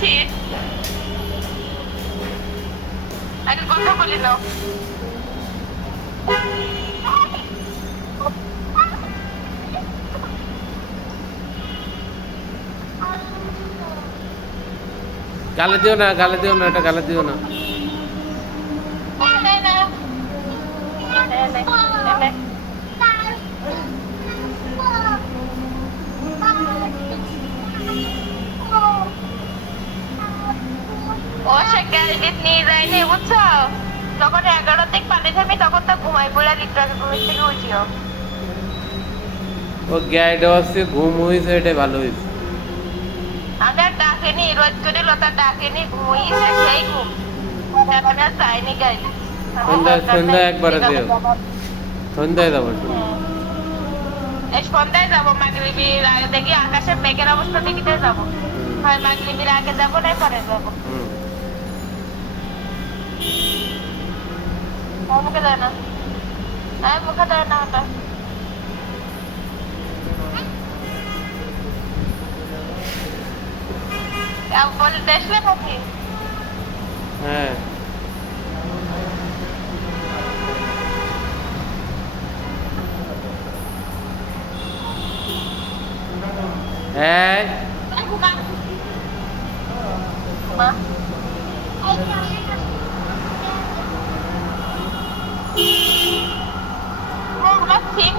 আছি, আগে কথা বলি না। গালে দিও না, গালে দিও না, এটা গালে দিও না। ও সে গ্যারেজে নিয়ে যায়নি বুঝছো, যখন 11 থেকে পানি থামি তখন তো ঘুমাই পড়ে একটু আগে ঘুম থেকে উঠিও। ও গ্যাইড হচ্ছে ঘুম হয়েছে, এটা ভালো হয়েছে। আমি আর ডাকেনি, রোজ করে লতা ডাকেনি, ঘুমিয়েছে সেই ঘুম, আমি আর চাইনি গাইলে। সন্ধ্যা একবারে দিও, সন্ধ্যায় যাবো। এই সন্ধ্যায় যাবো, মাগরিবির আগে দেখি আকাশের মেঘের অবস্থা দেখিতে যাবো। হয় মাগরিবির আগে যাবো, না পরে যাবো। মুখে দেয় না, মুখে দেয় না ওটা। বলে দেখলে নাকি? হ্যাঁ, হ্যাঁ,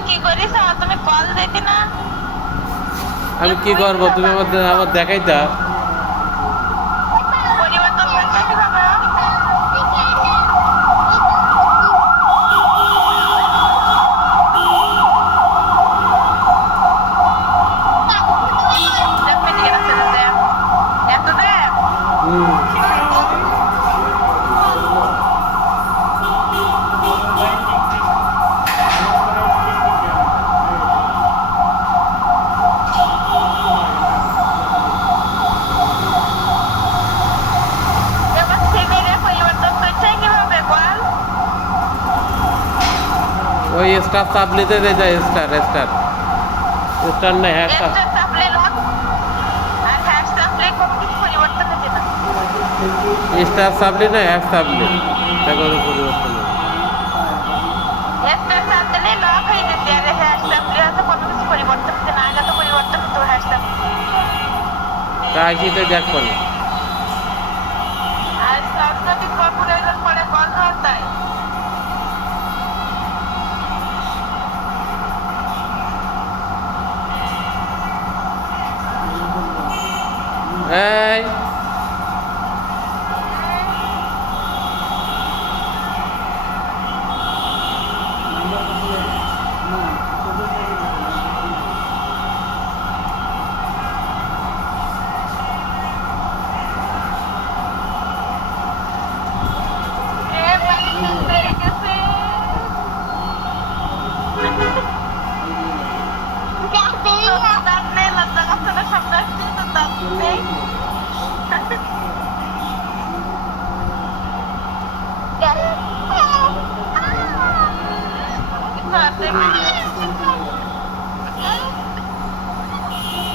কি করিস? তুমি কল দিতি না? আমি কি করবো, তুমি আমার দেখাইতা। পরিবর্তন করতে হবে। এত দেখ ওই স্টার সাবলিতে যায়, স্টার স্টার স্টার না, হ্যাঁ স্টার। স্টার সাবলি না, হ্যাঁ সাবলি, দেখো পরিবর্তন। তাই তো দেখ পরে। এই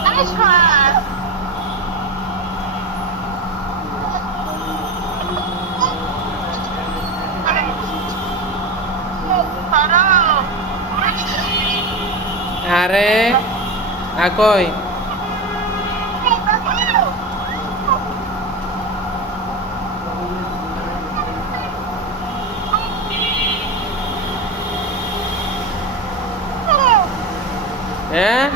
Nice one. আরে আকই হ্যাঁ